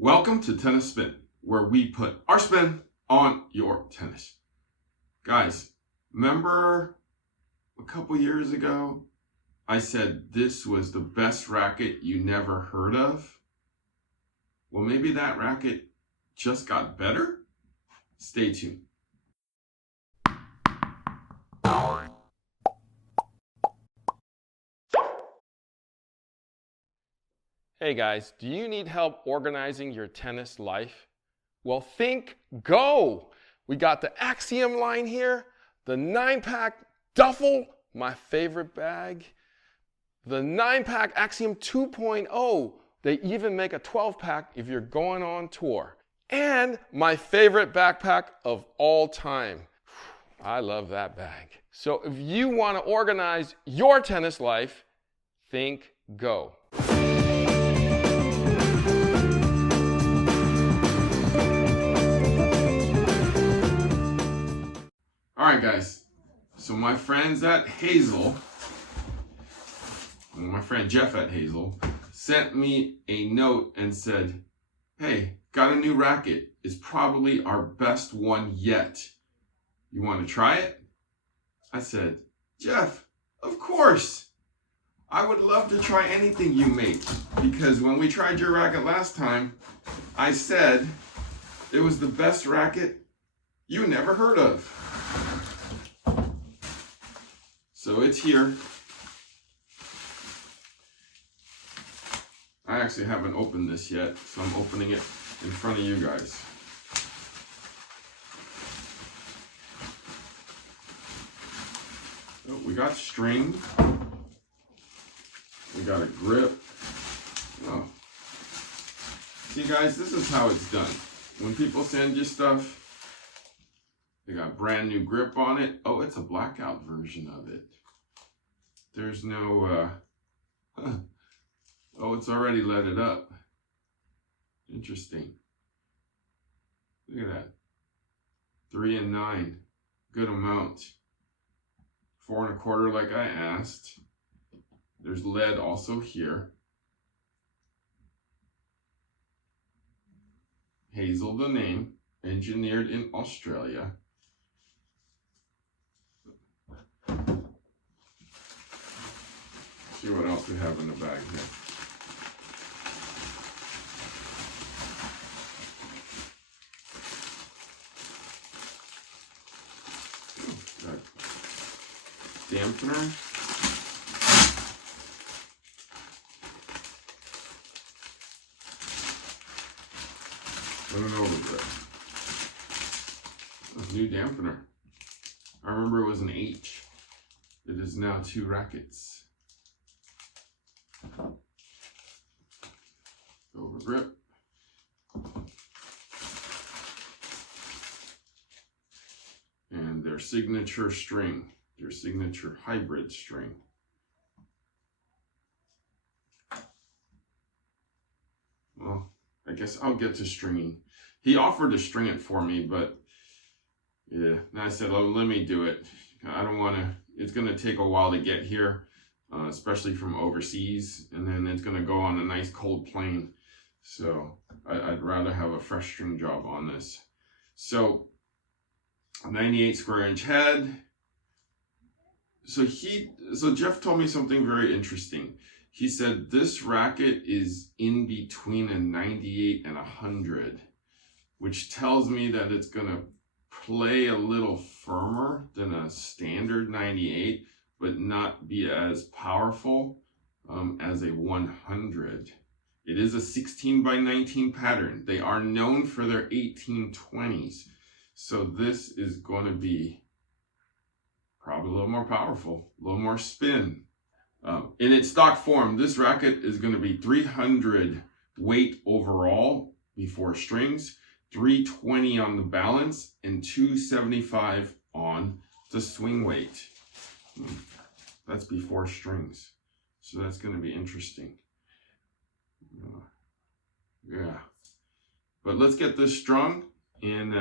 Welcome to Tennis Spin, where we put our spin on your tennis. Guys, remember a couple years ago, I said this was the best racket you never heard of? Well, maybe that racket just got better? Stay tuned. Hey guys, do you need help organizing your tennis life? Well, think Go! We got the Axiom line here, the 9-pack duffel, my favorite bag, the 9-pack Axiom 2.0. They even make a 12-pack if you're going on tour. And my favorite backpack of all time. I love that bag. So if you want to organize your tennis life, think Go. Alright guys, so my friends at Heysil, my friend Jeff at Hazel, sent me a note and said, hey, got a new racket. It's probably our best one yet. You want to try it? I said, Jeff, of course. I would love to try anything you make, because when we tried your racket last time, I said it was the best racket you never heard of. So it's here. I actually haven't opened this yet, so I'm opening it in front of you guys. So we got string. We got a grip. Oh. See guys, this is how it's done. When people send you stuff, they got brand new grip on it. Oh, it's a blackout version of it. There's no, oh, it's already let it up. Interesting. Look at that. 3 and 9. Good amount. 4 1/4 like I asked. There's lead also here. Hazel the name. Engineered in Australia. See what else we have in the bag here. Got dampener. New dampener. I remember it was an H. It is now 2 rackets. Over grip. And their signature string, their signature hybrid string. Well, I guess I'll get to stringing. He offered to string it for me, but yeah, and I said, oh, let me do it. I don't want to, it's going to take a while to get here, especially from overseas, and then it's going to go on a nice cold plane. So I'd rather have a fresh string job on this. So 98 square inch head. So Jeff told me something very interesting. He said this racket is in between a 98 and 100, which tells me that it's going to play a little firmer than a standard 98, but not be as powerful as a 100. It is a 16 by 19 pattern. They are known for their 1820s. So this is going to be probably a little more powerful, a little more spin. In its stock form, this racket is going to be 300 weight overall before strings, 320 on the balance, and 275 on the swing weight. That's before strings. So that's going to be interesting. Yeah. But let's get this strung and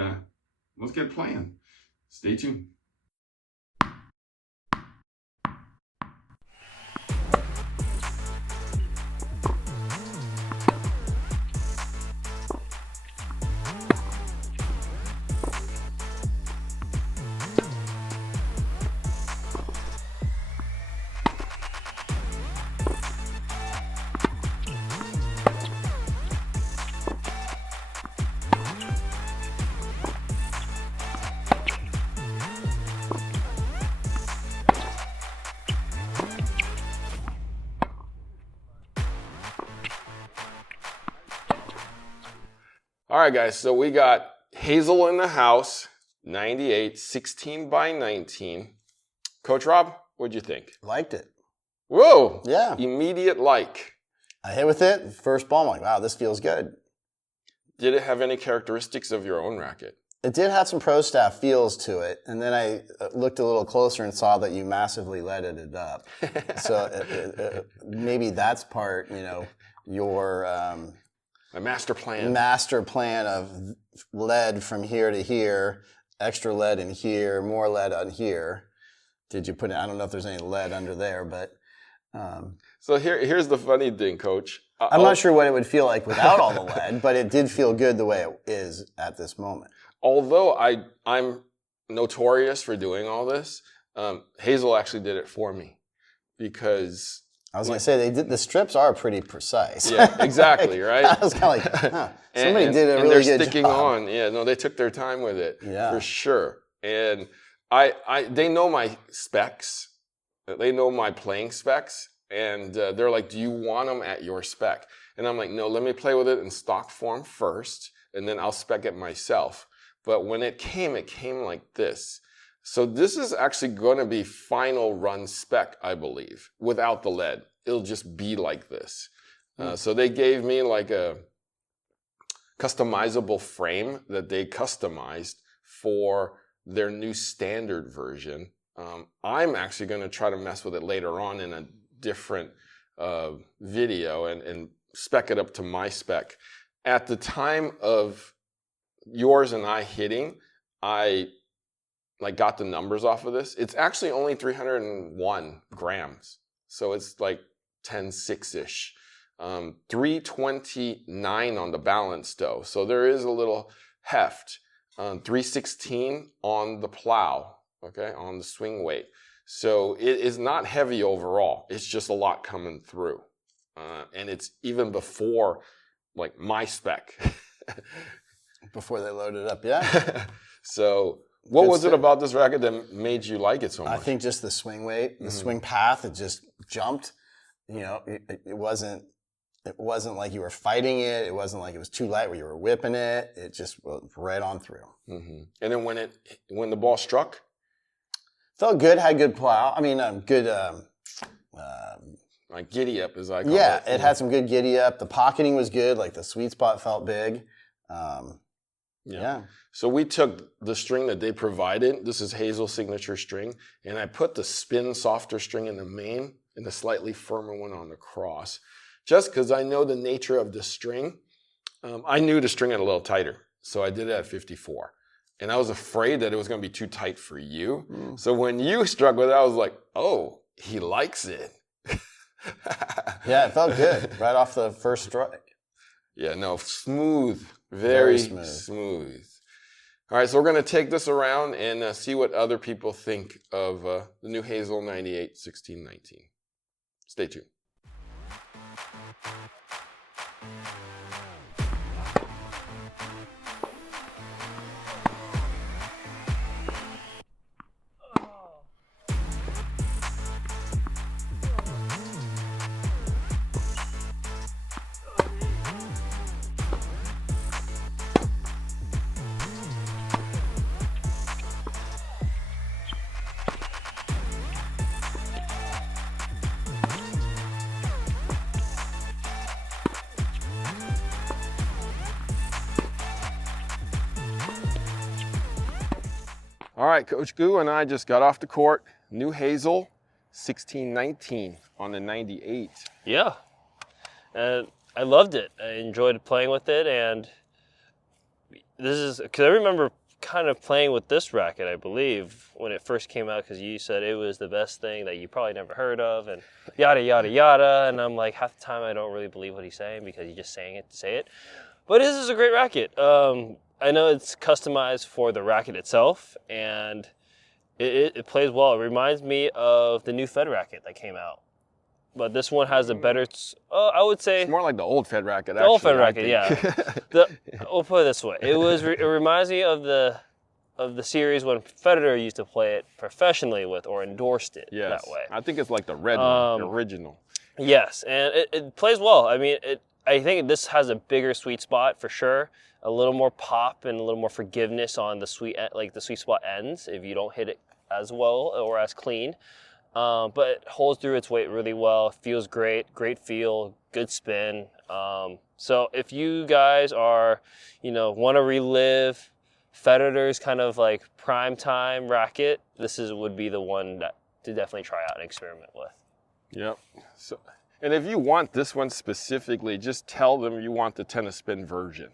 let's get playing. Stay tuned. All right, guys, so we got Hazel in the house, 98, 16 by 19. Coach Rob, what'd you think? Liked it. Whoa. Yeah. Immediate like. I hit with it. First ball, I'm like, wow, this feels good. Did it have any characteristics of your own racket? It did have some pro staff feels to it. And then I looked a little closer and saw that you massively leaded it up. So maybe that's part, your a master plan. Master plan of lead from here to here, extra lead in here, more lead on here. Did you put it? I don't know if there's any lead under there, but. So here's the funny thing, Coach. I'm not sure what it would feel like without all the lead, but it did feel good the way it is at this moment. Although I'm notorious for doing all this, Hazel actually did it for me because I was going to say the strips are pretty precise. Yeah, exactly, right? I was kind of like, huh, somebody did a really they're good sticking job. on. Yeah, no, they took their time with it. Yeah. For sure. And they know my specs. They know my playing specs. And they're like, do you want them at your spec? And I'm like, no, let me play with it in stock form first, and then I'll spec it myself. But when it came like this. So this is actually going to be final run spec, I believe, without the lead. It'll just be like this. So they gave me like a customizable frame that they customized for their new standard version. I'm actually going to try to mess with it later on in a different video and spec it up to my spec. At the time of yours and I hitting, I got the numbers off of this. It's actually only 301 grams. So it's like 10.6-ish. 329 on the balance though. So there is a little heft. 316 on the plow, okay, on the swing weight. So it is not heavy overall. It's just a lot coming through. And it's even before like my spec. Before they loaded it up, yeah. So what was it about this racket that made you like it so much? I think just the swing weight, the swing path, it just jumped. It wasn't like you were fighting it. It wasn't like it was too light where you were whipping it. It just went right on through. Mm-hmm. And then when the ball struck? Felt good, had good plow. I mean, good. Like giddy up, as I call it. Yeah, it had some good giddy up. The pocketing was good. Like the sweet spot felt big. Yeah. So we took the string that they provided. This is Hazel signature string, and I put the spin softer string in the main and the slightly firmer one on the cross, just because I know the nature of the string. I knew to string it a little tighter, so I did it at 54. And I was afraid that it was going to be too tight for you. So when you struck with it, I was like, oh, he likes it. Yeah, it felt good right off the first strike. Yeah, no, smooth, very smooth. All right, so we're going to take this around and see what other people think of the new Heysil 98 1619. Stay tuned. All right, Coach Gu and I just got off the court. New Heysil 1619 on the 98. Yeah, and I loved it. I enjoyed playing with it, and this is because I remember kind of playing with this racket, I believe, when it first came out, because you said it was the best thing that you probably never heard of, and yada, yada, yada. And I'm like, half the time I don't really believe what he's saying because he's just saying it to say it. But this is a great racket. I know it's customized for the racket itself, and it plays well. It reminds me of the new Fed racket that came out. But this one has a better, I would say... It's more like the old Fed racket, the old Fed racket, yeah. We'll put it this way. It reminds me of the series when Federer used to play it professionally with, or endorsed it that way. I think it's like the red one, the original. Yes, and it plays well. I mean, I think this has a bigger sweet spot for sure. A little more pop and a little more forgiveness on the sweet spot ends if you don't hit it as well or as clean. But it holds through its weight really well. Feels great, great feel, good spin. So if you guys are, want to relive Federer's kind of like prime time racket, this would be the one to definitely try out and experiment with. Yep. So, and if you want this one specifically, just tell them you want the tennis spin version,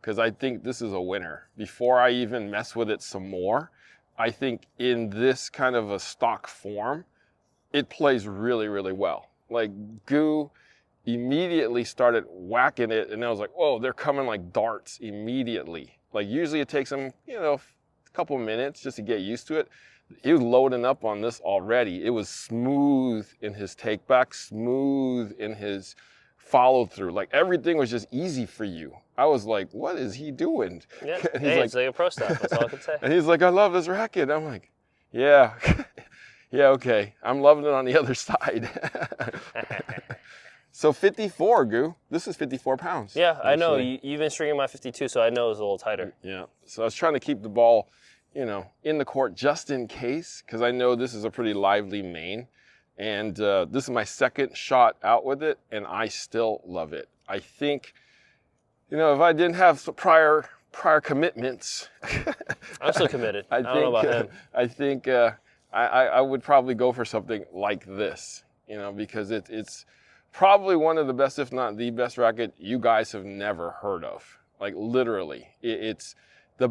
because I think this is a winner. Before I even mess with it some more, I think in this kind of a stock form, it plays really, really well. Like Gu immediately started whacking it, and I was like, whoa, they're coming like darts immediately. Like usually it takes them, a couple minutes just to get used to it. He was loading up on this already. It was smooth in his take back, smooth in his follow through. Like everything was just easy for you. I was like, what is he doing? Yeah, it's like a pro stuff. That's all I can say. And he's like, I love this racket. I'm like, yeah, yeah, okay. I'm loving it on the other side. So 54, Gu. This is 54 pounds. Yeah, I know. You've been stringing my 52, so I know it's a little tighter. Yeah. So I was trying to keep the ball, in the court just in case, because I know this is a pretty lively main. And this is my second shot out with it, and I still love it. I think, if I didn't have some prior commitments. I'm still committed. I don't know about him. I think I would probably go for something like this, because it's probably one of the best, if not the best racket you guys have never heard of. Like literally, it's the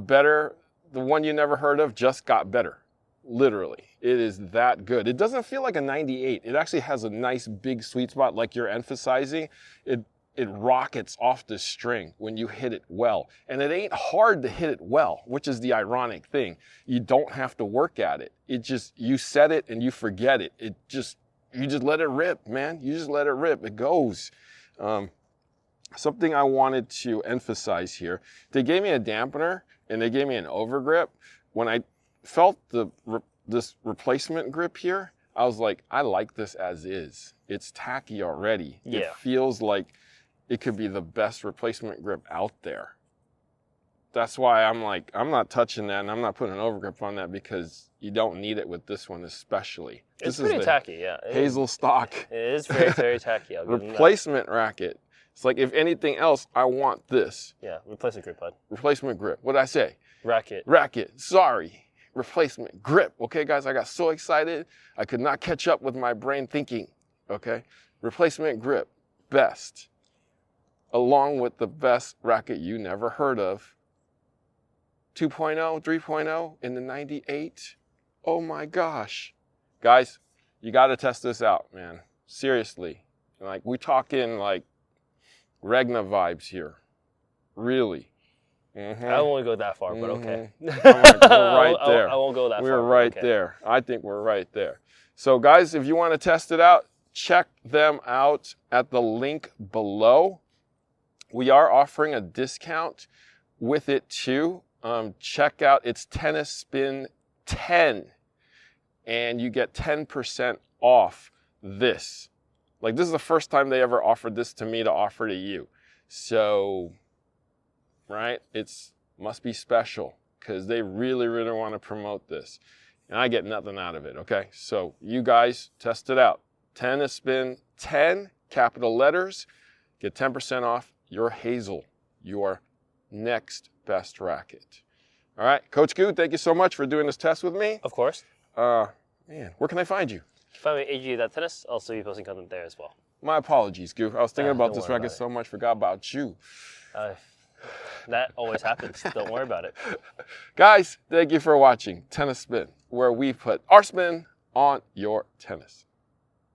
one you never heard of just got better. Literally, it is that good. It doesn't feel like a 98. It actually has a nice big sweet spot like you're emphasizing. It rockets off the string when you hit it well. And it ain't hard to hit it well, which is the ironic thing. You don't have to work at it. You set it and you forget it. You just let it rip, man. You just let it rip. It goes. Something I wanted to emphasize here. They gave me a dampener and they gave me an overgrip. When I felt this replacement grip here, I was like, I like this as is. It's tacky already. Yeah. It feels like it could be the best replacement grip out there. That's why I'm like, I'm not touching that and I'm not putting an overgrip on that because you don't need it with this one especially. It's pretty tacky, yeah. Hazel stock. It is very, very tacky. Replacement racket. It's like, if anything else, I want this. Yeah, replacement grip, bud. Replacement grip. What did I say? Racket. Sorry. Replacement grip. Okay, guys, I got so excited. I could not catch up with my brain thinking. Okay? Replacement grip. Best. Along with the best racket you never heard of. 2.0, 3.0 in the 98. Oh my gosh. Guys, you got to test this out, man. Seriously. Like, we talking like Regna vibes here. Really. Mm-hmm. I won't go that far, but okay. We're right there. I won't go that far. We're right there. I think we're right there. So guys, if you want to test it out, check them out at the link below. We are offering a discount with it too. Check out, it's Tennis Spin 10, and you get 10% off this. Like, this is the first time they ever offered this to me to offer to you. So, right, must be special because they really, really want to promote this. And I get nothing out of it, okay? So you guys test it out. Tennis Spin 10, capital letters, get 10% off your Hazel, your next best racket. All right, Coach Gu, thank you so much for doing this test with me. Of course. Man, where can I find you? Find me at AG.tennis. Also, be posting content there as well. My apologies, Gu. I was thinking about this racket so much, forgot about you. That always happens. Don't worry about it. Guys, thank you for watching Tennis Spin, where we put our spin on your tennis.